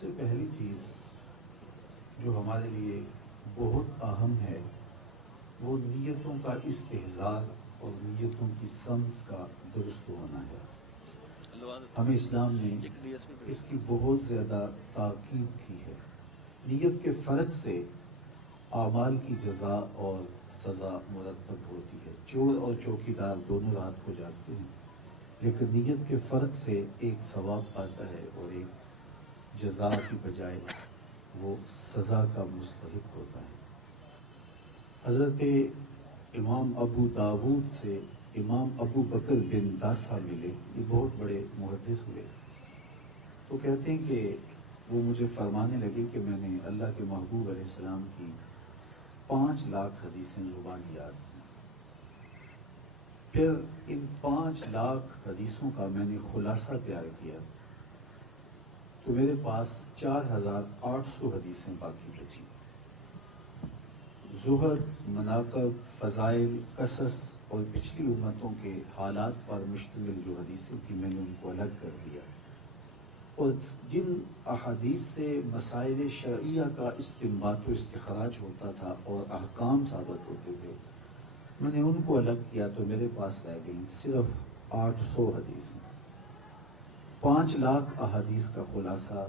سے پہلی چیز جو ہمارے لیے بہت اہم ہے وہ نیتوں کا استحضار اور نیتوں کی سمت کا درست ہونا ہے۔ ہمیں اسلام نے اس کی بہت زیادہ تاکید کی ہے۔ نیت کے فرق سے اعمال کی جزا اور سزا مرتب ہوتی ہے۔ چور اور چوکیدار دونوں رات کو جاگتے ہیں، لیکن نیت کے فرق سے ایک ثواب آتا ہے اور ایک جزا کی بجائے وہ سزا کا مستحق ہوتا ہے۔ حضرت امام ابو داود سے امام ابو بکر بن داسا ملے، یہ بہت بڑے محدث ہوئے، تو کہتے ہیں کہ وہ مجھے فرمانے لگے کہ میں نے اللہ کے محبوب علیہ السلام کی 5 لاکھ حدیثیں زبان یاد ہیں۔ پھر ان 5 لاکھ حدیثوں کا میں نے خلاصہ تیار کیا تو میرے پاس 4800 حدیثیں باقی بچی۔ زہد، مناقب، فضائل، قصص اور پچھلی امتوں کے حالات پر مشتمل جو حدیثیں تھیں میں نے ان کو الگ کر دیا، اور جن احادیث سے مسائل شرعیہ کا استنباط و استخراج ہوتا تھا اور احکام ثابت ہوتے تھے میں نے ان کو الگ کیا تو میرے پاس رہ گئی صرف 800 حدیثیں۔ 5 لاکھ احادیث کا خلاصہ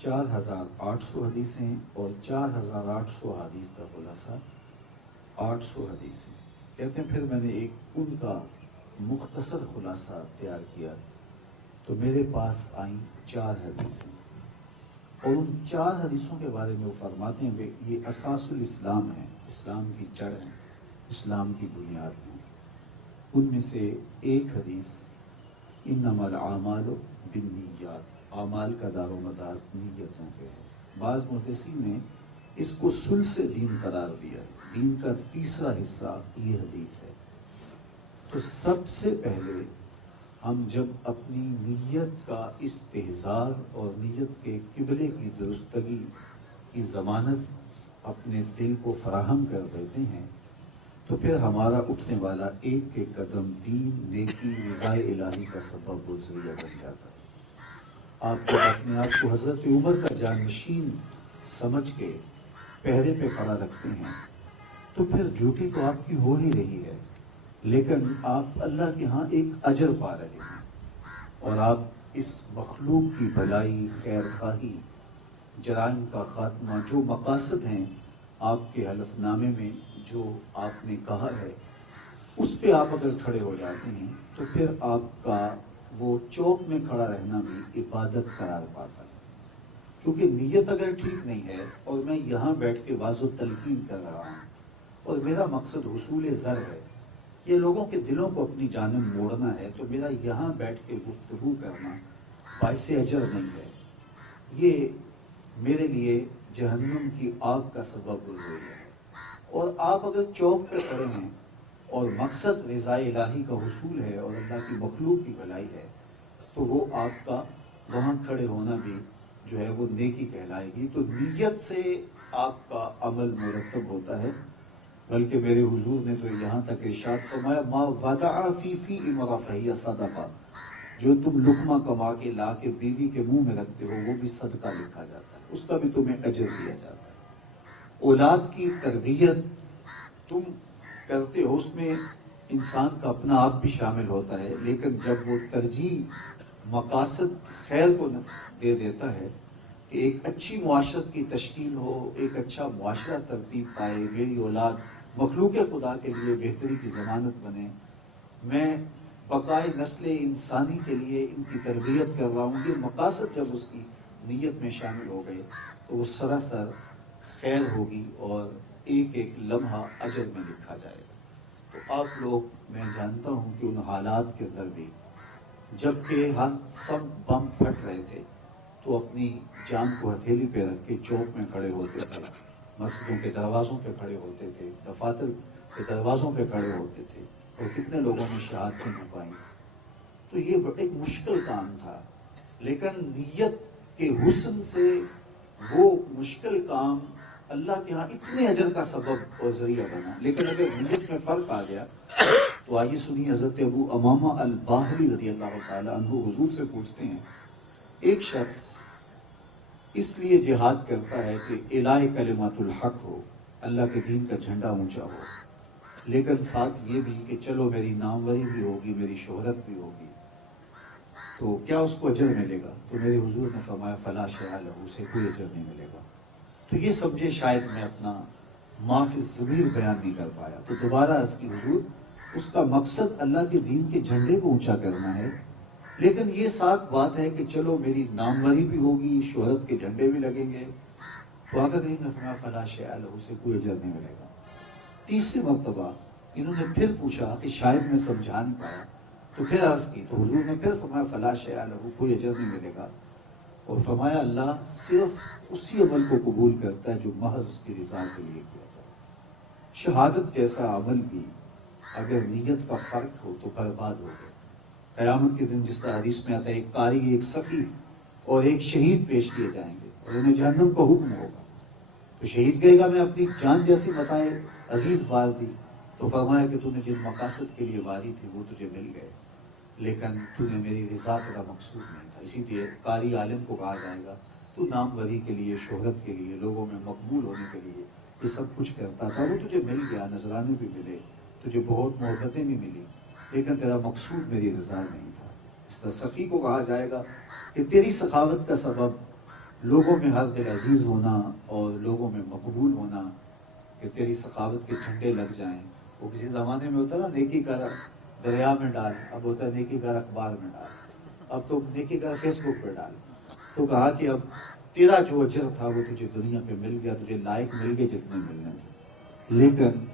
4800 حدیثیں اور 4800 احادیث کا خلاصہ 800 حدیثیں۔ کہتے ہیں پھر میں نے ایک ان کا مختصر خلاصہ تیار کیا تو میرے پاس آئیں 4 حدیثیں، اور ان 4 حدیثوں کے بارے میں وہ فرماتے ہیں کہ یہ اساس الاسلام ہے، اسلام کی جڑ ہے، اسلام کی بنیاد ہے۔ ان میں سے ایک حدیث انما الاعمال بالنیات، اعمال کا دار و مدار نیتوں پہ ہے۔ بعض محدثین نے اس کو ثلث دین قرار دیا ہے، دین کا تیسرا حصہ یہ حدیث ہے۔ تو سب سے پہلے ہم جب اپنی نیت کا استحضار اور نیت کے قبلے کی درستگی کی ضمانت اپنے دل کو فراہم کر دیتے ہیں تو پھر ہمارا اٹھنے والا ایک ایک قدم دین، نیکی، رضا الہی کا سبب و ذریعہ بن جاتا ہے۔ آپ جب اپنے آپ کو حضرت عمر کا جانشین سمجھ کے پہرے پہ کھڑا رکھتے ہیں تو پھر ڈیوٹی تو آپ کی ہو ہی رہی ہے، لیکن آپ اللہ کے ہاں ایک اجر پا رہے ہیں، اور آپ اس مخلوق کی بھلائی، خیر خواہی، جرائم کا خاتمہ، جو مقاصد ہیں آپ کے حلف نامے میں جو آپ نے کہا ہے اس پہ آپ اگر کھڑے ہو جاتے ہیں تو پھر آپ کا وہ چوک میں کھڑا رہنا بھی عبادت قرار پاتا ہے۔ کیونکہ نیت اگر ٹھیک نہیں ہے اور میں یہاں بیٹھ کے واضح تلقین کر رہا ہوں اور میرا مقصد حصول زر ہے، یہ لوگوں کے دلوں کو اپنی جانب موڑنا ہے، تو میرا یہاں بیٹھ کے گفتگو کرنا باعث اجر نہیں ہے، یہ میرے لیے جہنم کی آگ کا سبب ہو رہی ہے۔ اور آپ اگر چوک پہ کھڑے ہیں اور مقصد رضا الہی کا حصول ہے اور اللہ کی مخلوق کی بھلائی ہے تو وہ آپ کا وہاں کھڑے ہونا بھی جو ہے وہ نیکی کہلائے گی۔ تو نیت سے آپ کا عمل مرتب ہوتا ہے، بلکہ میرے حضور نے تو یہاں تک ارشاد فرمایا ما وضع فی امرأ فہی صدقہ، جو تم لقمہ کما کے لا کے بیوی کے منہ میں رکھتے ہو وہ بھی صدقہ لکھا جاتا ہے، اس کا بھی تمہیں اجر دیا جاتا ہے۔ اولاد کی تربیت تم کرتے ہو، اس میں انسان کا اپنا آپ بھی شامل ہوتا ہے، لیکن جب وہ ترجیح مقاصد خیر کو دے دیتا ہے کہ ایک اچھی معاشرت کی تشکیل ہو، ایک اچھا معاشرہ ترتیب پائے، میری اولاد مخلوق خدا کے لیے بہتری کی ضمانت بنے، میں بقائے نسل انسانی کے لیے ان کی تربیت کر رہا ہوں، یہ مقاصد جب اس کی نیت میں شامل ہو گئے تو وہ سراسر خیر ہوگی اور ایک ایک لمحہ اجر میں لکھا جائے گا۔ تو آپ لوگ، میں جانتا ہوں کہ ان حالات کے اندر بھی جبکہ ہر سب بم پھٹ رہے تھے تو اپنی جان کو ہتھیلی پہ رکھ کے چوک میں کھڑے ہوتے تھے، مسجدوں کے دروازوں پہ کھڑے ہوتے تھے، دفاتر کے دروازوں پہ کھڑے ہوتے تھے، اور کتنے لوگوں نے شہادتیں پائیں۔ تو یہ ایک مشکل کام تھا، لیکن نیت کے حسن سے وہ مشکل کام اللہ کے ہاں اتنے اجر کا سبب اور ذریعہ بنا۔ لیکن اگر نیت میں فرق آ گیا تو آئیے سنیے، حضرت ابو امامہ الباہلی رضی اللہ تعالی عنہ حضور سے پوچھتے ہیں، ایک شخص اس لیے جہاد کرتا ہے کہ الہ کلمات الحق ہو، اللہ کے دین کا جھنڈا اونچا ہو، لیکن ساتھ یہ بھی کہ چلو میری ناموری بھی ہوگی، میری شہرت بھی ہوگی، تو کیا اس کو اجر ملے گا؟ تو میرے حضور نے فرمایا فلا شیء لہ، اسے کوئی اجر نہیں ملے گا۔ تو یہ سمجھے شاید میں اپنا ما فی الضمیر بیان نہیں کر پایا، تو دوبارہ عرض کی حضور اس کا مقصد اللہ کے دین کے جھنڈے کو اونچا کرنا ہے، لیکن یہ ساتھ بات ہے کہ چلو میری ناموری بھی ہوگی، شہرت کے جھنڈے بھی لگیں گے، تو اگر نہیں فرمایا فلا شیء لہ، اسے کوئی اجر نہیں ملے گا۔ تیسری مرتبہ انہوں نے پھر پوچھا کہ شاید میں سمجھا نہیں پایا، تو پھر عرض کی، تو حضور نے پھر فرمایا فلا شیء لہ، کوئی اجر نہیں ملے گا، اور فرمایا اللہ صرف اسی عمل کو قبول کرتا ہے جو محض اس کی رضا کے لیے کیا جائے۔ شہادت جیسا عمل بھی اگر نیت کا فرق ہو تو برباد ہو گئے۔ قیامت کے دن جس طرح حدیث میں آتا ہے، ایک قاری، ایک سقی اور ایک شہید پیش کیے جائیں گے اور انہیں جہنم کا حکم ہوگا، تو شہید کہے گا میں اپنی جان جیسی متائیں عزیز وار دی، تو فرمایا کہ تو نے جن مقاصد کے لیے واری تھی وہ تجھے مل گئے، لیکن تو نے میری رضا کا مقصود نہیں تھا۔ اسی لیے قاری عالم کو کہا جائے گا تو ناموری کے لیے، شہرت کے لیے، لوگوں میں مقبول ہونے کے لیے یہ سب کچھ کرتا تھا، وہ تجھے مل گیا، نذرانے بھی ملے، تجھے بہت محبتیں بھی ملی، لیکن تیرا مقصود میری رضا نہیں تھا۔ اس طرح سخی کو کہا جائے گا کہ تیری سخاوت کا سبب لوگوں میں ہر دل عزیز ہونا اور لوگوں میں مقبول ہونا، کہ تیری سخاوت کے جھنڈے لگ جائیں۔ وہ کسی زمانے میں ہوتا نا، نیکی کا دریا میں ڈال، اب ہوتا ہے نیکی کا اخبار میں ڈال، اب تو نیکی کا فیس بک پہ ڈال۔ تو کہا کہ اب تیرا جو اجر تھا وہ تجھے دنیا پہ مل گیا، تجھے لائق مل گئے جتنے ملنے تھے، لیکن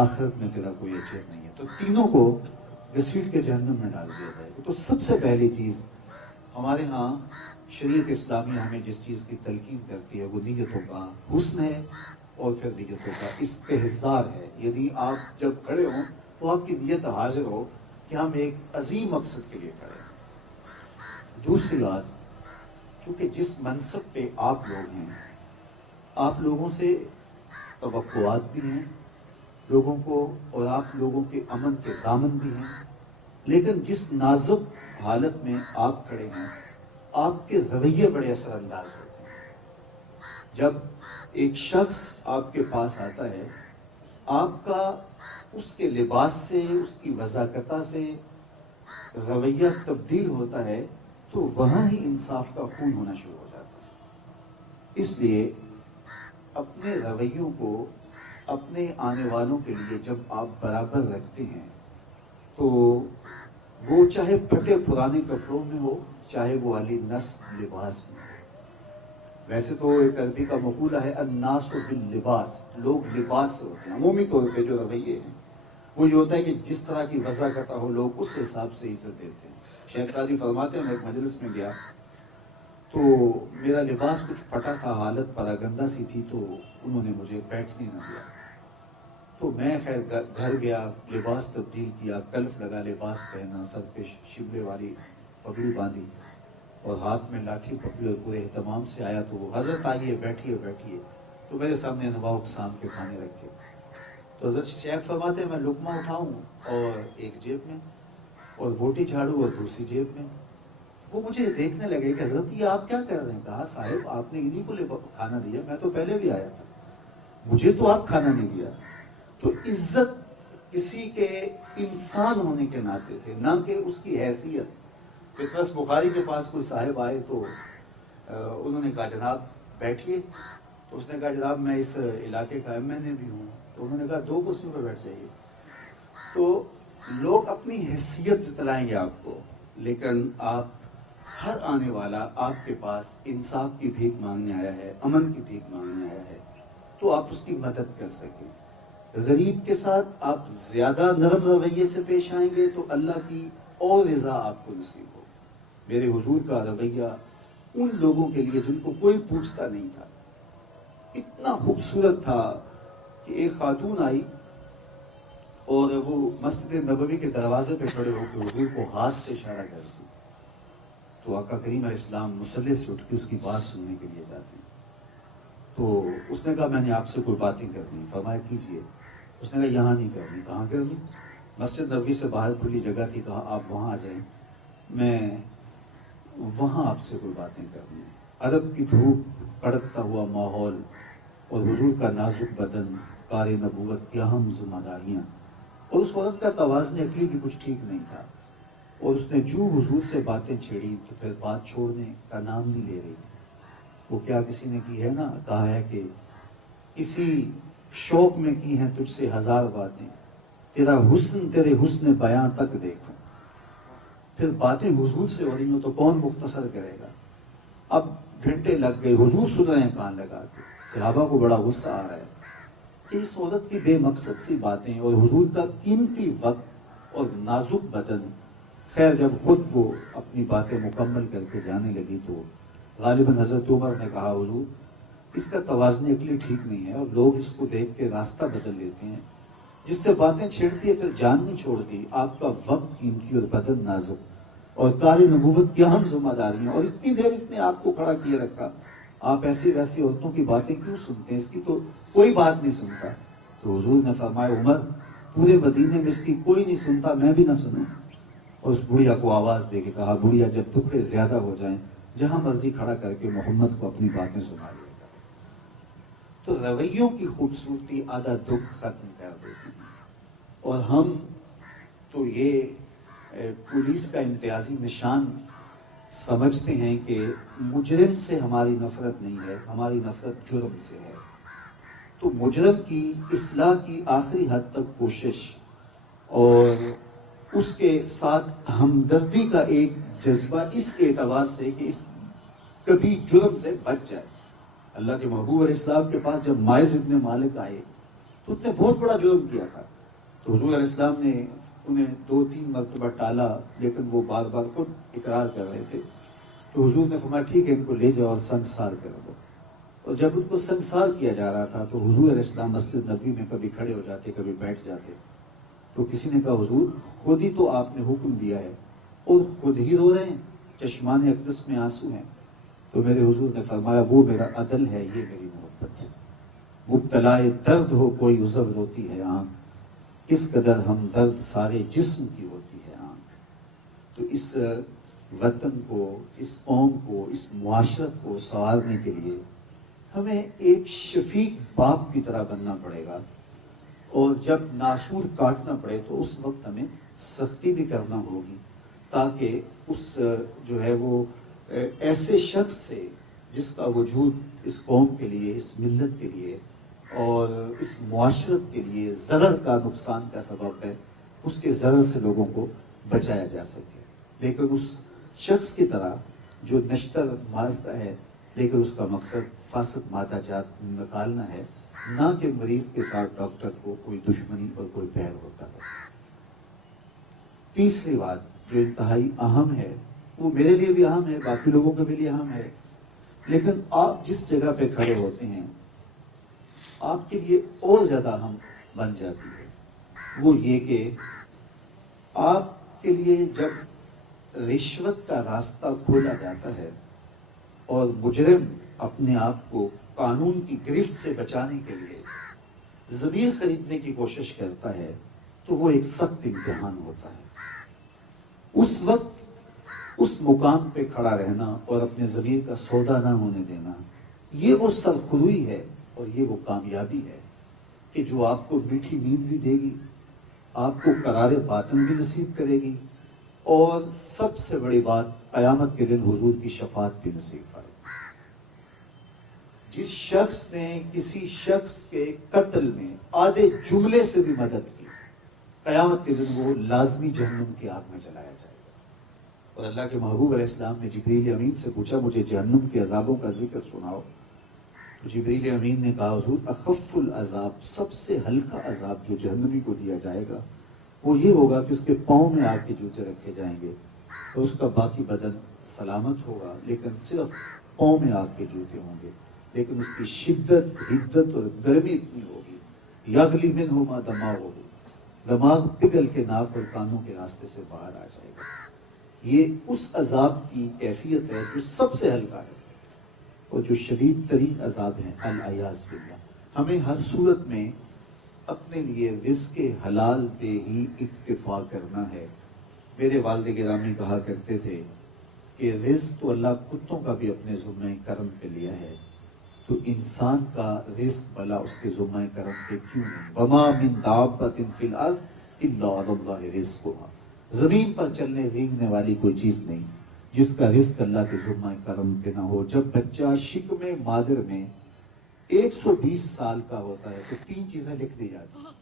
آخرت میں تیرا کوئی اجر نہیں ہے۔ تو تینوں کو گھسیٹ کے جہنم میں ڈال دیا جائے گا۔ تو سب سے پہلی چیز ہمارے ہاں شریعت اسلامیہ ہمیں جس چیز کی تلقین کرتی ہے وہ نیتوں کا حسن ہے، اور پھر نیتوں کا استحضار ہے۔ یعنی آپ جب کھڑے ہوں تو آپ کی نیت حاضر ہو کہ ہم ایک عظیم مقصد کے لیے کھڑے ہیں۔ دوسری بات، چونکہ جس منصب پہ آپ لوگ ہیں، آپ لوگوں سے توقعات بھی ہیں لوگوں کو، اور آپ لوگوں کے امن کے ضامن بھی ہیں، لیکن جس نازک حالت میں آپ کھڑے ہیں، آپ کے رویے بڑے اثر انداز ہوتے ہیں۔ جب ایک شخص آپ کے پاس آتا ہے، آپ کا اس کے لباس سے، اس کی وضاقتہ سے رویہ تبدیل ہوتا ہے، تو وہاں ہی انصاف کا خون ہونا شروع ہو جاتا ہے۔ اس لیے اپنے رویوں کو اپنے آنے والوں کے لیے جب آپ برابر رکھتے ہیں، تو وہ چاہے پھٹے پرانے کپڑوں میں ہو، چاہے وہ علی نصب لباس میں ہو۔ ویسے تو ایک عربی کا مقولہ ہے الناس باللباس، لوگ لباس سے ہوتے ہیں۔ عمومی طور پہ جو رویے ہیں وہ یہ ہوتا ہے کہ جس طرح کی وضاقتہ ہو لوگ اس حساب سے عزت دیتے ہیں۔ شیخ سعدی فرماتے ہیں، میں ایک مجلس میں گیا تو میرا لباس کچھ پھٹا تھا، حالت پراگندہ سی تھی، تو انہوں نے مجھے بیٹھنے نہ دیا۔ تو میں خیر گھر گیا، لباس تبدیل کیا، کلف لگا، لباس پہنا، سر پہ شبلے والی پگڑی باندھی اور ہاتھ میں لاٹھی پکڑی اور پورے اہتمام سے آیا، تو وہ حضرت آئیے بیٹھیے بیٹھیے، تو میرے سامنے انواع اقسام کے کھانے رکھے۔ تو حضرت شیخ فرماتے ہیں میں لقمہ اٹھاؤں اور ایک جیب میں، اور بوٹی جھاڑوں اور دوسری جیب میں۔ وہ مجھے دیکھنے لگے کہ حضرت یہ آپ کیا کر رہے ہیں؟ کہا صاحب آپ نے انہیں کو کھانا دیا، میں تو پہلے بھی آیا تھا، مجھے تو آپ کھانا نہیں دیا۔ تو عزت کسی کے انسان ہونے کے ناطے سے، نہ کہ اس کی حیثیت۔ فطرت بخاری کے پاس کوئی صاحب آئے تو انہوں نے کہا جناب بیٹھیے، تو اس نے کہا جناب میں اس علاقے کا ایم این اے بھی ہوں، تو انہوں نے کہا 2 کرسیوں پہ بیٹھ جائیے۔ تو لوگ اپنی حیثیت جتلائیں گے آپ کو، لیکن آپ ہر آنے والا آپ کے پاس انصاف کی بھیک مانگنے آیا ہے، امن کی بھیک مانگنے آیا ہے، تو آپ اس کی مدد کر سکیں۔ غریب کے ساتھ آپ زیادہ نرم رویے سے پیش آئیں گے تو اللہ کی اور رضا آپ کو نصیب ہو۔ میرے حضور کا رویہ ان لوگوں کے لیے جن کو کوئی پوچھتا نہیں تھا اتنا خوبصورت تھا کہ ایک خاتون آئی اور وہ مسجد نبوی کے دروازے پہ کھڑے ہو کے حضور کو ہاتھ سے اشارہ کرتی، تو آقا کریم علیہ السلام مصلی سے اٹھ کے اس کی بات سننے کے لیے جاتے ہیں۔ تو اس نے کہا میں نے آپ سے کوئی باتیں کرنی، فرمایا کیجیے۔ اس نے کہا یہاں نہیں کرنی۔ کہاں کرنی؟ مسجد نبوی سے باہر کھلی جگہ تھی، کہا آپ وہاں آ جائیں، میں وہاں آپ سے کوئی باتیں کرنی ہے۔ ادب کی دھوپ، کڑکتا ہوا ماحول اور حضور کا نازک بدن، کار نبوت کی اہم ذمہ داریاں، اور اس عورت کا توازن عقلی بھی کچھ ٹھیک نہیں تھا، اور اس نے جو حضور سے باتیں چھیڑی تو پھر بات چھوڑنے کا نام نہیں لے رہی تھی۔ وہ کیا کسی نے کی ہے نا، کہا ہے کہ اسی شوق میں کی ہیں تجھ سے ہزار باتیں، تیرا حسن تیرے حسن بیاں تک دیکھوں۔ پھر باتیں حضور سے ہو رہی ہوں تو کون مختصر کرے گا؟ اب گھنٹے لگ گئے، حضور سن رہے ہیں کان لگا کے، صحابہ کو بڑا غصہ آ رہا ہے کہ اس عورت کی بے مقصد سی باتیں اور حضور کا قیمتی وقت اور نازک بدن۔ خیر جب خود وہ اپنی باتیں مکمل کر کے جانے لگی تو غالباً حضرت عمر نے کہا حضور اس کا توازن عقلی ٹھیک نہیں ہے، اور لوگ اس کو دیکھ کے راستہ بدل لیتے ہیں، جس سے باتیں چھیڑتی ہے پھر جان نہیں چھوڑتی۔ آپ کا وقت قیمتی اور بدن نازک اور کار نبوت کی اہم ذمہ داریاں، اور اتنی دیر اس نے آپ کو کھڑا کیے رکھا، آپ ایسی ویسی عورتوں کی باتیں کیوں سنتے ہیں؟ اس کی تو کوئی بات نہیں سنتا۔ تو حضور نے فرمایا عمر پورے مدینے میں اس کی کوئی نہیں سنتا، میں بھی نہ سنوں۔ اور اس بڑھیا کو آواز دے کے کہا بڑھیا جب ٹکڑے زیادہ ہو جائیں جہاں مرضی کھڑا کر کے محمد کو اپنی باتیں سنا لے گا۔ تو رویوں کی خوبصورتی آدھا دکھ ختم کر دیتی ہے، اور ہم تو یہ پولیس کا امتیازی نشان سمجھتے ہیں کہ مجرم سے ہماری نفرت نہیں ہے، ہماری نفرت جرم سے ہے۔ تو مجرم کی اصلاح کی آخری حد تک کوشش اور اس کے ساتھ ہمدردی کا ایک جذبہ اس اعتبار سے کہ اس کبھی جرم سے بچ جائے۔ اللہ کے محبوب علیہ السلام کے پاس جب ماعز ابن مالک آئے تو اس نے بہت بڑا جرم کیا تھا، تو حضور علیہ السلام نے انہیں 2-3 مرتبہ ٹالا، لیکن وہ بار بار خود اقرار کر رہے تھے۔ تو حضور نے فرمایا ٹھیک ہے ان کو لے جاؤ اور سنسار کر دو۔ اور جب ان کو سنسار کیا جا رہا تھا تو حضور علیہ السلام مسجد نبوی میں کبھی کھڑے ہو جاتے کبھی بیٹھ جاتے، تو کسی نے کہا حضور خود ہی تو آپ نے حکم دیا ہے اور خود ہی رو رہے ہیں، چشمان اقدس میں آنسو ہیں۔ تو میرے حضور نے فرمایا وہ میرا عدل ہے، یہ میری محبت ہے۔ مبتلائے درد ہو کوئی عذر روتی ہے آنکھ، کس قدر ہم درد سارے جسم کی ہوتی ہے آنکھ۔ تو اس وطن کو، اس قوم کو، اس معاشرت کو سنوارنے کے لیے ہمیں ایک شفیق باپ کی طرح بننا پڑے گا، اور جب ناسور کاٹنا پڑے تو اس وقت ہمیں سختی بھی کرنا ہوگی، تاکہ اس جو ہے وہ ایسے شخص سے جس کا وجود اس قوم کے لیے، اس ملت کے لیے اور اس معاشرت کے لیے ضرر کا، نقصان کا سبب ہے، اس کے ضرر سے لوگوں کو بچایا جا سکے۔ لیکن اس شخص کی طرح جو نشتر مارتا ہے لیکن اس کا مقصد فاسد مادہ جات نکالنا ہے، نہ کہ مریض کے ساتھ ڈاکٹر کو کوئی دشمنی اور کوئی پیر ہوتا ہے۔ تیسری بات جو انتہائی اہم ہے، وہ میرے لیے بھی اہم ہے، باقی لوگوں کے لیے اہم ہے، لیکن آپ جس جگہ پہ کھڑے ہوتے ہیں آپ کے لیے اور زیادہ اہم بن جاتی ہے۔ وہ یہ کہ آپ کے لیے جب رشوت کا راستہ کھولا جاتا ہے اور مجرم اپنے آپ کو قانون کی گرفت سے بچانے کے لیے ضمیر خریدنے کی کوشش کرتا ہے تو وہ ایک سخت امتحان ہوتا ہے۔ اس وقت اس مقام پہ کھڑا رہنا اور اپنے ضمیر کا سودا نہ ہونے دینا، یہ وہ سرخروئی ہے اور یہ وہ کامیابی ہے کہ جو آپ کو میٹھی نیند بھی دے گی، آپ کو قرار باطن بھی نصیب کرے گی، اور سب سے بڑی بات قیامت کے دن حضور کی شفاعت بھی نصیب کرے گی۔ جس شخص نے کسی شخص کے قتل میں آدھے جملے سے بھی مدد کی، قیامت کے دن وہ لازمی جہنم کی آگ میں جلایا جائے گا۔ اور اللہ کے محبوب علیہ السلام نے جبریل امین سے پوچھا مجھے جہنم کے عذابوں کا ذکر سناؤ، تو جبریل امین نے کہا حضور اخف العذاب، سب سے ہلکا عذاب جو جہنمی کو دیا جائے گا وہ یہ ہوگا کہ اس کے پاؤں میں آگ کے جوتے رکھے جائیں گے، تو اس کا باقی بدن سلامت ہوگا لیکن صرف پاؤں میں آگ کے جوتے ہوں گے، لیکن اس کی شدت، حدت اور گرمی اتنی ہوگی یغلی منہما دماغ ہوگی، دماغ پگھل کے ناک اور کانوں کے راستے سے باہر آ جائے گا۔ یہ اس عذاب کی کیفیت ہے جو سب سے ہلکا ہے، اور جو شدید ترین عذاب ہے العیاذ باللہ۔ ہمیں ہر صورت میں اپنے لیے رزق حلال پہ ہی اکتفا کرنا ہے۔ میرے والد گرامی کہا کرتے تھے کہ رزق تو اللہ کتوں کا بھی اپنے ذمہ کرم پہ لیا ہے، تو انسان کا رزق بلا اس کے ذمہ کرم پہ کیوں نہیں؟ وما من دابۃ فی الارض الا علی اللہ رزقها، زمین پر چلنے رینگنے والی کوئی چیز نہیں جس کا رزق اللہ کے ذمہ کرم پہ نہ ہو۔ جب بچہ شکم مادر میں 120 سال کا ہوتا ہے تو 3 چیزیں لکھ دی جاتی ہیں،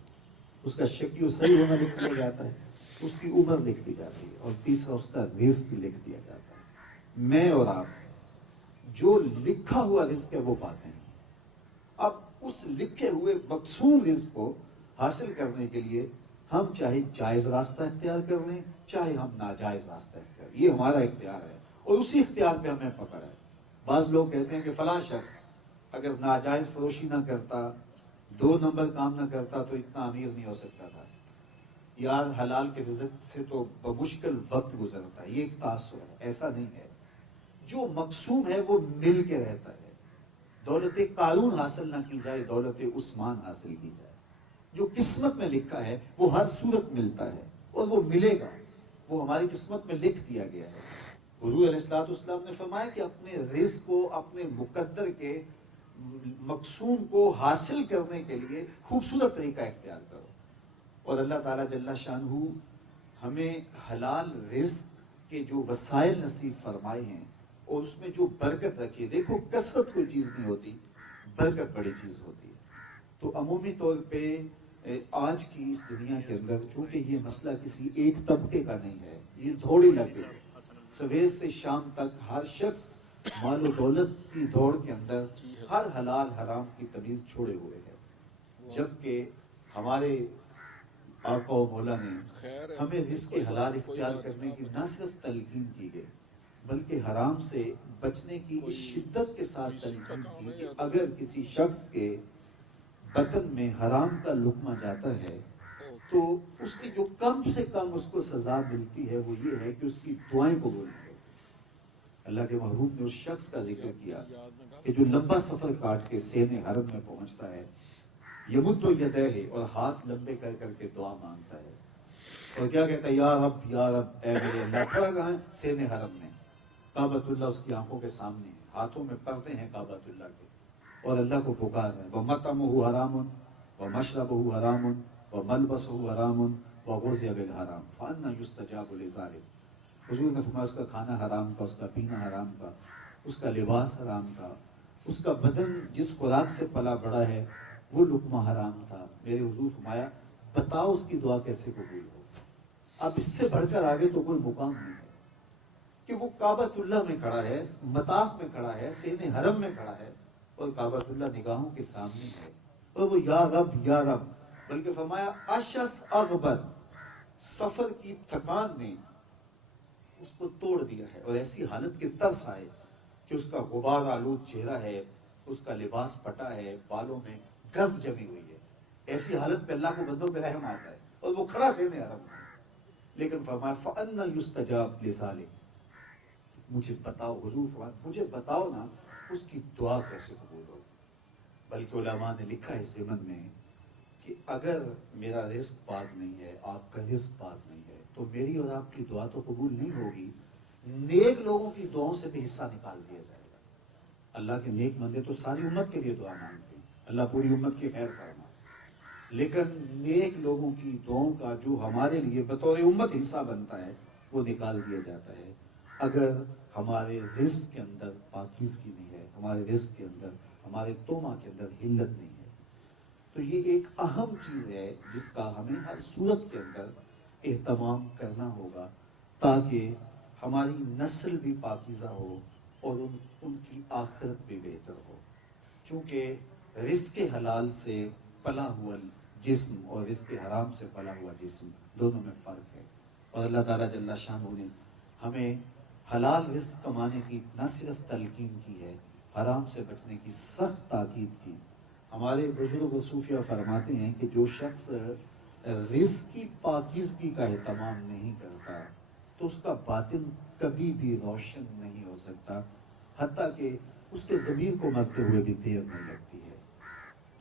اس کا شکل و صحیح ہونا لکھ دیا جاتا ہے، اس کی عمر لکھ دی جاتی ہے، اور تیسرا اس کا رزق لکھ دیا جاتا ہے۔ میں اور آپ جو لکھا ہوا رزق ہے وہ پاتے ہیں۔ اب اس لکھے ہوئے مقصود رزق کو حاصل کرنے کے لیے ہم چاہے جائز راستہ اختیار کر لیں، چاہے ہم ناجائز راستہ اختیار، یہ ہمارا اختیار ہے اور اسی اختیار پہ ہمیں پکڑ ہے۔ بعض لوگ کہتے ہیں کہ فلاں شخص اگر ناجائز فروشی نہ کرتا، 2 نمبر کام نہ کرتا تو اتنا امیر نہیں ہو سکتا تھا، یار حلال کے رزق سے تو بمشکل وقت گزرتا ہے، یہ ایک تاثر ہے۔ ایسا نہیں ہے، جو مقصود ہے وہ مل کے رہتا ہے۔ دولت قارون حاصل نہ کی جائے، دولت عثمان حاصل کی جائے۔ جو قسمت میں لکھا ہے وہ ہر صورت ملتا ہے اور وہ ملے گا، وہ ہماری قسمت میں لکھ دیا گیا ہے۔ حضور علیہ الصلوۃ والسلام نے فرمایا کہ اپنے رزق کو، اپنے مقدر کے مقصود کو حاصل کرنے کے لیے خوبصورت طریقہ اختیار کرو، اور اللہ تعالیٰ جل شانہ ہمیں حلال رزق کے جو وسائل نصیب فرمائے ہیں اور اس میں جو برکت رکھی ہے۔ دیکھو کثرت کوئی چیز نہیں ہوتی، برکت بڑی چیز ہوتی ہے۔ تو عمومی طور پہ آج کی اس دنیا کے اندر چونکہ یہ مسئلہ کسی ایک طبقے کا نہیں ہے، یہ دوڑی لگ گئی ہے، صبح سے شام تک ہر شخص مال و دولت کی دوڑ کے اندر ہر حلال حرام کی تمیز چھوڑے ہوئے ہے، جبکہ ہمارے آقا و مولا نے ہمیں رزق حلال اختیار کرنے کی نہ صرف تلقین کی گئی بلکہ حرام سے بچنے کی اس شدت کے ساتھ تلقین کی کہ اگر کسی شخص کے بطن میں حرام کا لقمہ جاتا ہے تو اس کی جو کم سے کم اس کو سزا ملتی ہے وہ یہ ہے کہ اس کی دعائیں قبول ہو۔ اللہ کے محبوب نے اس شخص کا ذکر کیا کہ جو لمبا سفر کاٹ کے سین حرم میں پہنچتا ہے، یمد و یدیہ، اور ہاتھ لمبے کر کر کے دعا مانگتا ہے، اور کیا کہتا ہے؟ یا رب یا رب، اے میرے اللہ۔ کھڑا کہاں ہے؟ سین حرم میں، کعبۃ اللہ اس کی آنکھوں کے سامنے ہے، ہاتھوں میں پردے ہیں کعبۃ اللہ کے، اور اللہ کو پکار رہے ہیں۔ وَمَطْعَمُهُ حَرَامٌ وَمَشْرَبُهُ حَرَامٌ وَمَلْبَسُهُ حَرَامٌ وَغُذِّيَ بِالْحَرَامِ فَأَنَّىٰ يُسْتَجَابُ لِذَٰلِكَ۔ حضور نے فرمایا اس کا کھانا حرام کا، اس کا پینا حرام کا، اس کا لباس حرام کا، اس کا بدن جس خوراک سے پلا بڑا ہے وہ لقمہ حرام تھا۔ میرے حضور فرمایا بتاؤ اس کی دعا کیسے قبول ہو؟ اب اس سے بڑھ کر آگے تو کوئی مقام نہیں ہے کہ وہ کعبۃ اللہ میں کھڑا ہے، مطاف میں کھڑا ہے، سین حرم میں کھڑا ہے، اور کعبۃ اللہ نگاہوں کے سامنے ہے، اور وہ یا رب یا رب، بلکہ فرمایا اشس اغبر، سفر کی تھکان نے اس کو توڑ دیا ہے، اور ایسی حالت کے ترس آئے کہ اس کا غبار آلود چہرہ ہے، اس کا لباس پھٹا ہے، بالوں میں گرد جمی ہوئی ہے، ایسی حالت پہ اللہ کو بندوں پہ رحم آتا ہے، اور وہ کھڑا سین حرم میں، لیکن فرمایا فَأَنَّ يُسْتَجَابُ لِذَٰلِكَ، مجھے بتاؤ حضور فرمایا مجھے بتاؤ نا اس کی دعا کیسے قبول ہو۔ بلکہ علماء نے لکھا ہے اس ضمن میں کہ اگر میرا رزق پاک نہیں ہے، آپ کا رزق پاک نہیں ہے، تو میری اور آپ کی دعا تو قبول نہیں ہوگی، نیک لوگوں کی دعاؤں سے بھی حصہ نکال دیا جائے گا۔ اللہ کے نیک بندے تو ساری امت کے لیے دعا مانگتے ہیں، اللہ پوری امت کی خیر فرمائے، لیکن نیک لوگوں کی دعاؤں کا جو ہمارے لیے بطور امت حصہ بنتا ہے وہ نکال دیا جاتا ہے اگر ہمارے رزق کے اندر پاکیزگی نہیں ہے، ہمارے رزق کے اندر، ہمارے تومہ کے اندر حلت نہیں ہے۔ تو یہ ایک اہم چیز ہے جس کا ہمیں ہر صورت کے اندر اہتمام کرنا ہوگا تاکہ ہماری نسل بھی پاکیزہ ہو اور ان کی آخرت بھی بہتر ہو، چونکہ رزق حلال سے پلا ہوا جسم اور رزق حرام سے پلا ہوا جسم دونوں میں فرق ہے، اور اللہ تعالیٰ جل شانہ نے ہمیں حلال رزق کمانے کی نہ صرف تلقین کی ہے، حرام سے بچنے کی سخت تاکید کی۔ ہمارے بزرگ و صوفیہ فرماتے ہیں کہ جو شخص رزق کی پاکیزگی کا اہتمام نہیں کرتا تو اس کا باطن کبھی بھی روشن نہیں ہو سکتا، حتیٰ کہ اس کے ضمیر کو مرتے ہوئے بھی دیر نہیں لگتی ہے۔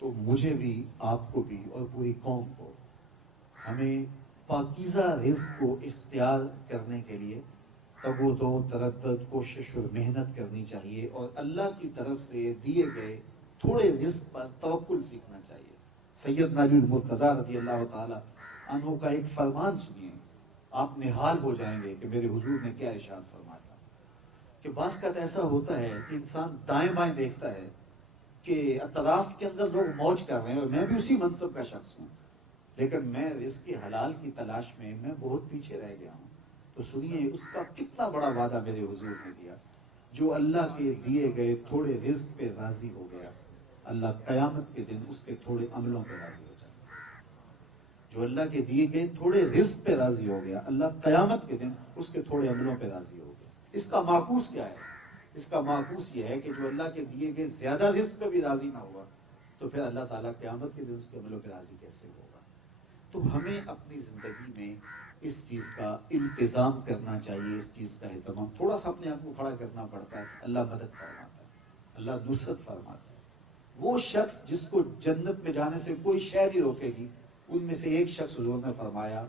تو مجھے بھی، آپ کو بھی، اور پوری قوم کو ہمیں پاکیزہ رزق کو اختیار کرنے کے لیے تب وہ دو تردد کوشش اور محنت کرنی چاہیے، اور اللہ کی طرف سے دیے گئے تھوڑے رزق پر توکل سیکھنا چاہیے۔ سیدنا علی المرتضیٰ رضی اللہ تعالی عنہ کا ایک فرمان سنیے، آپ نہال ہو جائیں گے کہ میرے حضور نے کیا ارشاد فرمایا کہ بعض کا ایسا ہوتا ہے کہ انسان دائیں بائیں دیکھتا ہے کہ اطراف کے اندر لوگ موج کر رہے ہیں اور میں بھی اسی منصب کا شخص ہوں، لیکن میں رزق کے حلال کی تلاش میں بہت پیچھے رہ گیا ہوں۔ تو سنیے اس کا کتنا بڑا وعدہ میرے حضور نے دیا، جو اللہ کے دیے گئے تھوڑے رزق پہ راضی ہو گیا، اللہ قیامت کے دن اس کے تھوڑے عملوں پہ راضی ہو جائے گا۔ جو اللہ کے دیے گئے تھوڑے رزق پہ راضی ہو گیا، اللہ قیامت کے دن اس کے تھوڑے عملوں پہ راضی ہو گیا۔ اس کا معکوس کیا ہے؟ اس کا معکوس یہ ہے کہ جو اللہ کے دیے گئے زیادہ رزق پہ بھی راضی نہ ہوا، تو پھر اللہ تعالیٰ قیامت کے دن اس کے عملوں پہ راضی کیسے ہوگا؟ تو ہمیں اپنی زندگی میں اس چیز کا التزام کرنا چاہیے، اس چیز کا اہتمام، تھوڑا سا اپنے آپ کو کھڑا کرنا پڑتا ہے، اللہ مدد فرماتا ہے، اللہ نصرت فرماتا ہے۔ وہ شخص جس کو جنت میں جانے سے کوئی شے نہیں روکے گی، ان میں سے ایک شخص حضور نے فرمایا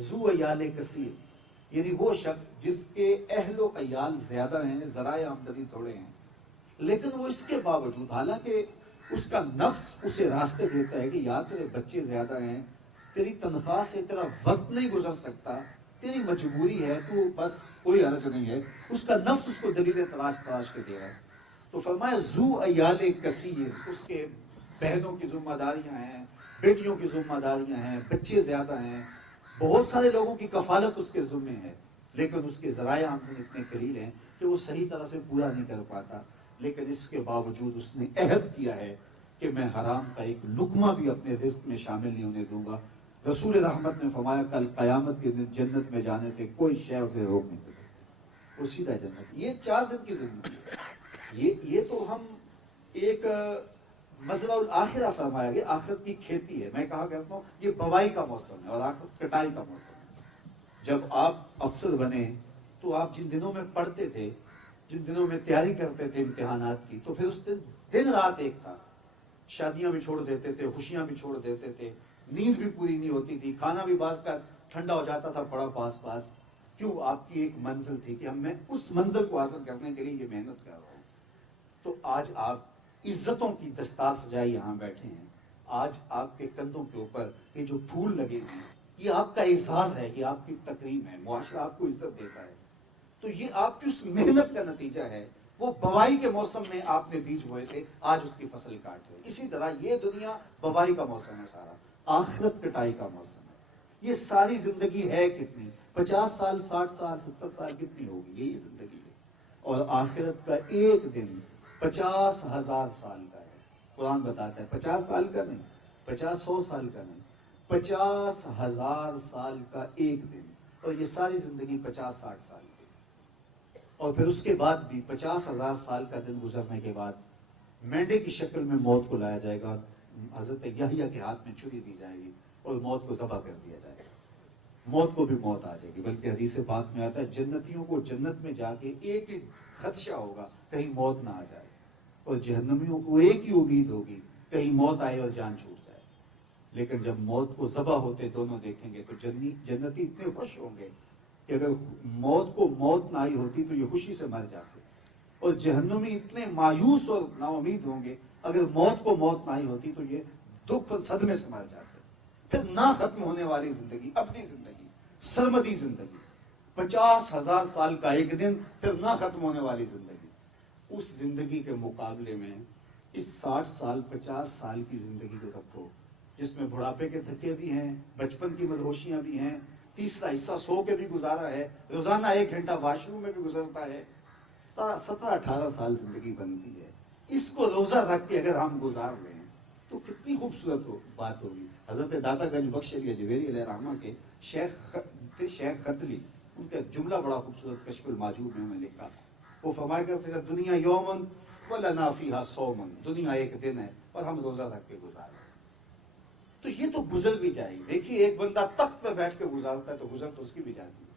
ذو عیال کثیر، یعنی وہ شخص جس کے اہل و عیال زیادہ ہیں، ذرائع آمدنی تھوڑے ہیں، لیکن وہ اس کے باوجود، حالانکہ اس کا نفس اسے راستے دیتا ہے کہ یار تیرے بچے زیادہ ہیں، تیری تنخواہ سے تیرا وقت نہیں گزر سکتا، تیری مجبوری ہے، تو بس کوئی حرج نہیں ہے، اس کا نفس اس کو دلیل تلاش کے دے رہا ہے۔ تو فرمایا ذو عیال کثیر، اس کے بہنوں کی ذمہ داریاں ہیں، بیٹیوں کی ذمہ داریاں ہیں، بچے زیادہ ہیں، بہت سارے لوگوں کی کفالت اس کے ذمے ہے، لیکن اس کے ذرائع آمدنی اتنے قلیل ہیں کہ وہ صحیح طرح سے پورا نہیں کر پاتا، لیکن اس کے باوجود اس نے عہد کیا ہے کہ میں حرام کا ایک لقمہ بھی اپنے رزق میں شامل نہیں ہونے دوں گا۔ رسول رحمت نے فرمایا کل قیامت کے دن جنت میں جانے سے کوئی شے اسے روک نہیں سکے، وہ سیدھا جنت۔ یہ 4 دن کی زندگی ہے، یہ تو ہم ایک مزرع الآخرہ فرمایا گیا، آخرت کی کھیتی ہے۔ میں کہا کرتا ہوں یہ بوائی کا موسم ہے اور آخرت کٹائی کا موسم ہے۔ جب آپ افسر بنے تو آپ جن دنوں میں پڑھتے تھے، جن دنوں میں تیاری کرتے تھے امتحانات کی، تو پھر اس دن رات ایک تھا، شادیاں بھی چھوڑ دیتے تھے، خوشیاں بھی چھوڑ دیتے تھے، نیند بھی پوری نہیں ہوتی تھی، کھانا بھی بعض کا ٹھنڈا ہو جاتا تھا پڑا پاس۔ کیوں؟ آپ کی ایک منزل تھی کہ میں اس منزل کو حاصل کرنے کے لیے یہ محنت کر رہا ہوں۔ تو آج آپ عزتوں کی دستار سجائے یہاں بیٹھے ہیں، آج آپ کے کندھوں کے اوپر یہ جو پھول لگے ہیں، یہ آپ کا اعزاز ہے، یہ آپ کی تکریم ہے، معاشرہ آپ کو عزت دیتا ہے۔ تو یہ آپ کی اس محنت کا نتیجہ ہے، وہ بوائی کے موسم میں آپ نے بیج بوئے تھے، آج اس کی فصل کاٹ رہے۔ اسی طرح یہ دنیا بوائی کا موسم ہے سارا، آخرت کٹائی کا موسم ہے۔ یہ ساری زندگی ہے کتنی؟ 50 سال، 60 سال، 70 سال کتنی ہوگی؟ یہی زندگی ہے۔ اور آخرت کا ایک دن 50,000 سال کا ہے۔ قرآن بتاتا ہے 50 سال کا نہیں، 50-100 سال کا نہیں، 50,000 سال کا ایک دن، اور یہ ساری زندگی 50-60 سال کی۔ اور پھر اس کے بعد بھی 50,000 سال کا دن گزرنے کے بعد مینڈے کی شکل میں موت کو لایا جائے گا، حضرت یحییٰ کے ہاتھ میں چھری دی جائے گی اور موت کو ذبح کر دیا جائے گا۔ موت کو بھی موت آ جائے گی، بلکہ حدیث پاک میں آتا ہے جنتیوں کو جنت میں جا کے ایک ہی خدشہ ہوگا کہیں موت نہ آ جائے، اور جہنمیوں کو ایک ہی امید ہوگی کہیں موت آئے اور جان چھوٹ جائے۔ لیکن جب موت کو ذبح ہوتے دونوں دیکھیں گے تو جنتی اتنے خوش ہوں گے کہ اگر موت کو موت نہ آئی ہوتی تو یہ خوشی سے مر جاتے، اور جہنمی اتنے مایوس اور نا امید ہوں گے اگر موت کو موت نہ آئی ہوتی تو یہ دکھ اور صدمے سے مر جاتے۔ پھر نہ ختم ہونے والی زندگی، اپنی زندگی، سرمدی زندگی، 50,000 سال کا ایک دن، پھر نہ ختم ہونے والی زندگی۔ اس زندگی کے مقابلے میں اس 60 سال 50 سال کی زندگی کو رکھو، جس میں بڑھاپے کے دھکے بھی ہیں، بچپن کی مدہوشیاں بھی ہیں، تیسرا حصہ سو کے بھی گزارا ہے، روزانہ 1 گھنٹہ واش روم میں بھی گزرتا ہے، 17-18 سال زندگی بنتی ہے۔ اس کو روزہ رکھ کے اگر ہم گزار لیں تو کتنی خوبصورت بات ہوگی۔ حضرت داتا گنج بخش علی اجمیری علیہ رحمہ کے شیخ قتلی، ان کا جملہ بڑا خوبصورت کشف الماجور میں انہوں نے لکھا، وہ فرمایا کرتے تھے دنیا یومن ولنا فیہا صومن، دنیا ایک دن ہے اور ہم روزہ رکھ کے گزار رہے ہیں۔ تو یہ تو گزر بھی جائے گی۔ دیکھیے ایک بندہ تخت پہ بیٹھ کے گزارتا ہے تو گزر تو اس کی بھی جاتی ہے،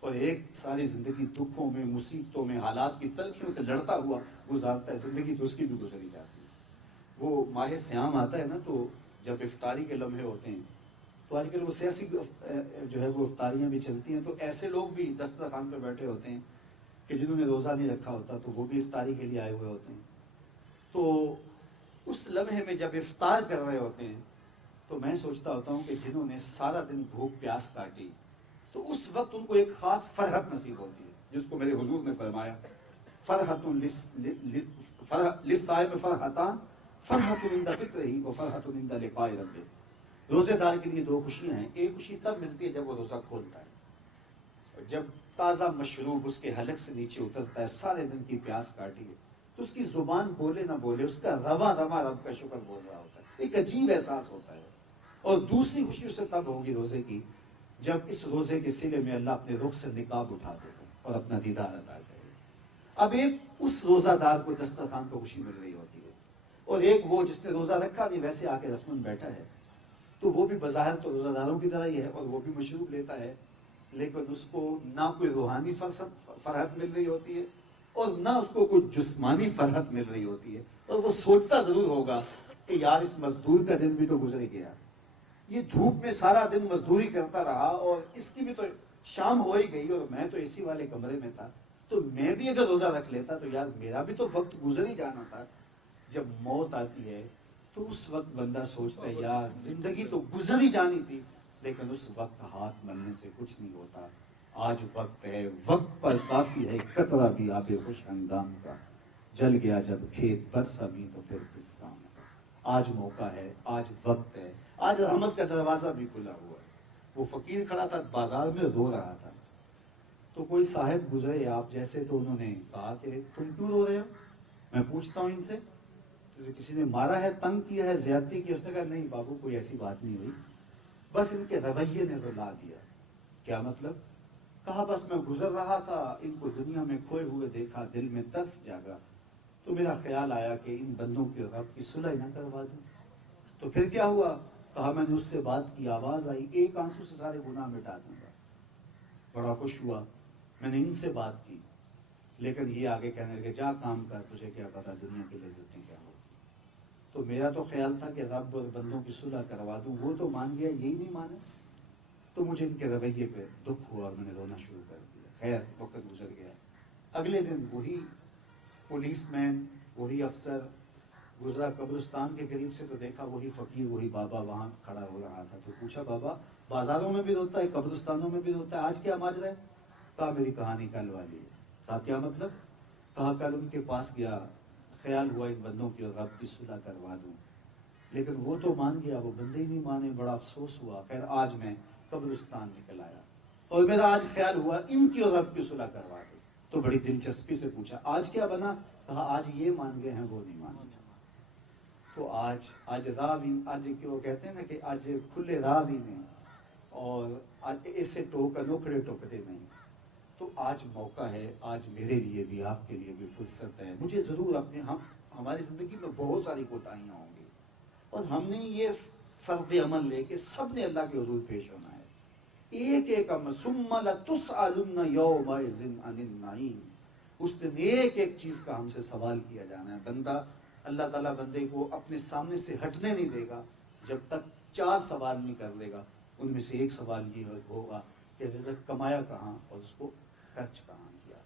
اور ایک ساری زندگی دکھوں میں، مصیبتوں میں، حالات کی تلخیوں سے لڑتا ہوا گزارتا ہے، زندگی تو اس کی بھی گزری جاتی ہے۔ وہ ماہ سیام آتا ہے نا، تو جب افطاری کے لمحے ہوتے ہیں تو آج کل وہ سیاسی جو ہے وہ افطاریاں بھی چلتی ہیں، تو ایسے لوگ بھی دسترخوان پہ بیٹھے ہوتے ہیں کہ جنہوں نے روزہ نہیں رکھا ہوتا، تو وہ بھی افطاری کے لیے آئے ہوئے ہوتے ہیں. تو اس لمحے میں جب افطار کر رہے ہوتے ہیں تو میں سوچتا ہوتا ہوں کہ جنہوں نے سارا دن بھوک پیاس کاٹی، تو اس وقت ان کو ایک خاص فرحت نصیب ہوتی ہے، جس کو میرے حضور نے فرمایا فرحت للصائم فرحتان، فرحت عند فطرہ و فرحت عند لقاء ربہ. روزے دار کے لیے دو خوشیاں ہیں. ایک خوشی تب ملتی ہے جب وہ روزہ کھولتا ہے، اور جب تازہ مشروب اس کے حلق سے نیچے اترتا ہے، سارے دن کی پیاس کاٹی ہے، تو اس کی زبان بولے نہ بولے اس کا رواں رواں رب کا شکر بول رہا ہوتا ہے. ایک عجیب احساس ہوتا ہے. اور دوسری خوشی اسے تب ہوگی روزے کی جب اس روزے کے سلے میں اللہ اپنے رخ سے نقاب اٹھا دے گا اور اپنا دیدار عطا کرے گا. اب ایک اس روزہ دار کو دسترخوان کو خوشی مل رہی ہوتی ہے، اور ایک وہ جس نے روزہ رکھا نہیں ویسے آ کے رسمن بیٹھا ہے، تو وہ بھی بظاہر تو روزہ داروں کی طرح ہی ہے، اور وہ بھی مشروب لیتا ہے، لیکن اس کو نہ کوئی روحانی فرحت مل رہی ہوتی ہے اور نہ اس کو کوئی جسمانی فرحت مل رہی ہوتی ہے. اور وہ سوچتا ضرور ہوگا کہ یار اس مزدور کا دن بھی تو گزر گیا، یہ دھوپ میں سارا دن مزدوری کرتا رہا اور اس کی بھی تو شام ہو ہی گئی، اور میں تو اے سی والے کمرے میں تھا، تو میں بھی اگر روزہ رکھ لیتا تو یار میرا بھی تو وقت گزر ہی جانا تھا. جب موت آتی ہے تو اس وقت بندہ سوچتا ہے یار زندگی تو گزر ہی جانی تھی، لیکن اس وقت ہاتھ ملنے سے کچھ نہیں ہوتا. آج وقت ہے، وقت پر کافی ہے قطرہ بھی آب خوش ہنگام کا، جل گیا جب کھیت برسا بھی تو پھر کس کام کا. آج موقع ہے، آج وقت ہے، آج رحمت کا دروازہ بھی کھلا ہوا ہے. وہ فقیر کھڑا تھا بازار میں رو رہا تھا، تو کوئی صاحب گزرے آپ جیسے، تو انہوں نے کہا کہ تم کیوں رو رہے ہو؟ میں پوچھتا ہوں ان سے کسی نے مارا ہے، تنگ کیا ہے، زیادتی کی؟ اس نے کہا نہیں بابو کوئی ایسی بات نہیں ہوئی، بس ان کے رویے نے تو لا دیا. کیا مطلب؟ کہا بس میں گزر رہا تھا، ان کو دنیا میں کھوئے ہوئے دیکھا، دل میں ترس جاگا، تو میرا خیال آیا کہ ان بندوں کے رب کی صلح نہ کروا دوں. تو پھر کیا ہوا؟ کہا میں نے اس سے بات کی، آواز آئی ایک آنسو سے سارے گناہ مٹا دوں گا. بڑا خوش ہوا، میں نے ان سے بات کی، لیکن یہ آگے کہنے لگے جا کام کر، تجھے کیا پتا دنیا کی لذتیں کیا ہوتی. تو میرا تو خیال تھا کہ رب اور بندوں کی صلح کروا دوں، وہ تو مان گیا، یہی نہیں مانے. تو مجھے ان کے رویے پہ دکھ ہوا اور میں نے رونا شروع کر دیا. خیر وقت گزر گیا. اگلے دن وہی پولیس مین، وہی افسر گزرا قبرستان کے قریب سے، تو دیکھا وہی فقیر، وہی بابا وہاں کھڑا ہو رہا تھا. تو پوچھا بابا بازاروں میں بھی روتا ہے، قبرستانوں میں بھی روتا ہے، آج کیا ماجرا ہے؟ کہا میری کہانی کل والی ہے. کہا کیا مطلب؟ کہا کل ان کے پاس گیا، خیال ہوا ان بندوں کی اور رب کی صلح کروا دوں، لیکن وہ تو مان گیا، وہ بندے ہی نہیں مانے. بڑا افسوس ہوا. خیر آج میں قبرستان نکل آیا اور میرا آج خیال ہوا ان کی اور رب کی صلح کروا دوں. تو بڑی دلچسپی سے پوچھا آج کیا بنا؟ کہا آج یہ مان گئے ہیں، وہ نہیں مان گئے. تو آج راوی، آج وہ کہتے ہیں نا کہ آج کھلے راوی نہیں، اور آج ایسے نوکڑے ٹوکتے نہیں. تو آج موقع ہے، آج میرے لیے بھی آپ کے لیے بھی فرصت ہے. مجھے ضرور ہماری زندگی میں بہت ساری کوتاہیاں ہوں گی، اور ہم نے یہ فرض عمل لے کے سب نے اللہ کے حضور پیش ہونا ہے. ایک ایک عمل ثم لتسألن یومئذ عن النعیم، اس دن ایک ایک چیز کا ہم سے سوال کیا جانا ہے. بندہ، اللہ تعالیٰ بندے کو اپنے سامنے سے ہٹنے نہیں دے گا جب تک 4 سوال نہیں کر لے گا. ان میں سے ایک سوال یہ ہوگا کہ رزق کمایا کہاں اور اس کو خرچ کہاں کیا.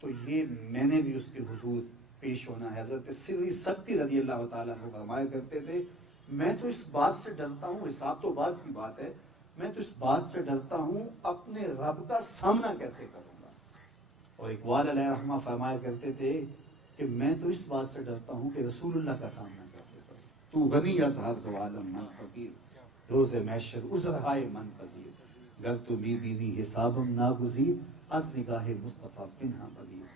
تو یہ میں نے بھی اس کے حضور پیش ہونا ہے. حضرت سری سکتی رضی اللہ تعالیٰ عنہ فرمایا کرتے تھے میں تو اس بات سے ڈرتا ہوں، حساب تو بعد کی بات ہے، میں تو اس بات سے ڈرتا ہوں اپنے رب کا سامنا کیسے کروں گا. اور اقبال علیہ رحمہ فرمایا کرتے تھے کہ میں تو اس بات سے ڈرتا ہوں کہ رسول اللہ کا سامنا کیسے کروں. تو غنی ازہر دو عالم من فقیر، روز محشر عذرہائے من پذیر، گر تو می بینی حسابم ناگزیر، از نگاہ مصطفیٰ پنہا بغیر.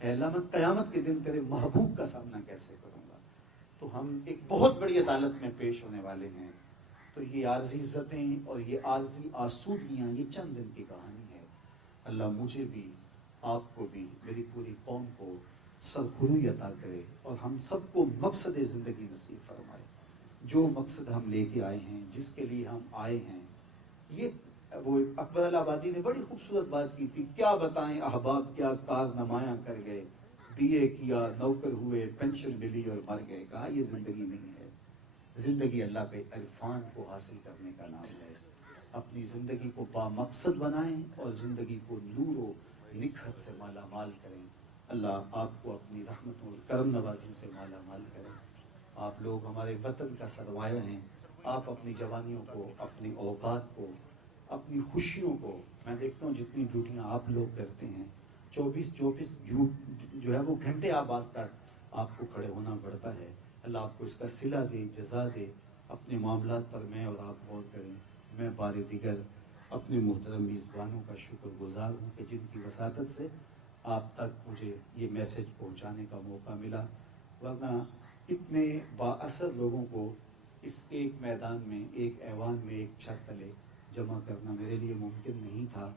اے اللہ میں قیامت کے دن تیرے محبوب کا سامنا کیسے کروں گا. تو ہم ایک بہت بڑی عدالت میں پیش ہونے والے ہیں. تو یہ عارضی عزتیں اور یہ عارضی آسودگیاں یہ چند دن کی کہانی ہے. اللہ مجھے بھی، آپ کو بھی، میری پوری قوم کو سرخروئی عطا کرے اور ہم سب کو مقصد زندگی نصیب فرمائے. جو مقصد ہم لے کے آئے ہیں، جس کے لیے ہم آئے ہیں، یہ وہ اکبر الآبادی نے بڑی خوبصورت بات کی تھی، کیا بتائیں احباب کیا کارنمایاں کر گئے، بی اے کیا، نوکر ہوئے، پینشن ملی اور مر گئے. کہا یہ زندگی نہیں ہے، زندگی اللہ کے عرفان کو حاصل کرنے کا نام ہے. اپنی زندگی کو بامقصد بنائیں اور زندگی کو نور و نکھت سے مالا مال کریں. اللہ آپ کو اپنی رحمتوں اور کرم نوازی سے مالا مال کریں. آپ لوگ ہمارے وطن کا سرمایہ ہیں. آپ اپنی جوانیوں کو، اپنی اوقات کو، اپنی خوشیوں کو، میں دیکھتا ہوں جتنی ڈیوٹیاں آپ لوگ کرتے ہیں، 24 جو ہے وہ گھنٹے آپ آپ کو کھڑے ہونا پڑتا ہے. اللہ آپ کو اس کا صلہ دے، جزا دے. اپنے معاملات پر میں اور آپ غور کریں. میں بار دیگر اپنے محترم میزبانوں کا شکر گزار ہوں کہ جن کی وساطت سے آپ تک مجھے یہ میسج پہنچانے کا موقع ملا، ورنہ اتنے با اثر لوگوں کو اس ایک میدان میں، ایک ایوان میں، ایک چھت تلے جمع کرنا میرے لیے ممکن نہیں تھا.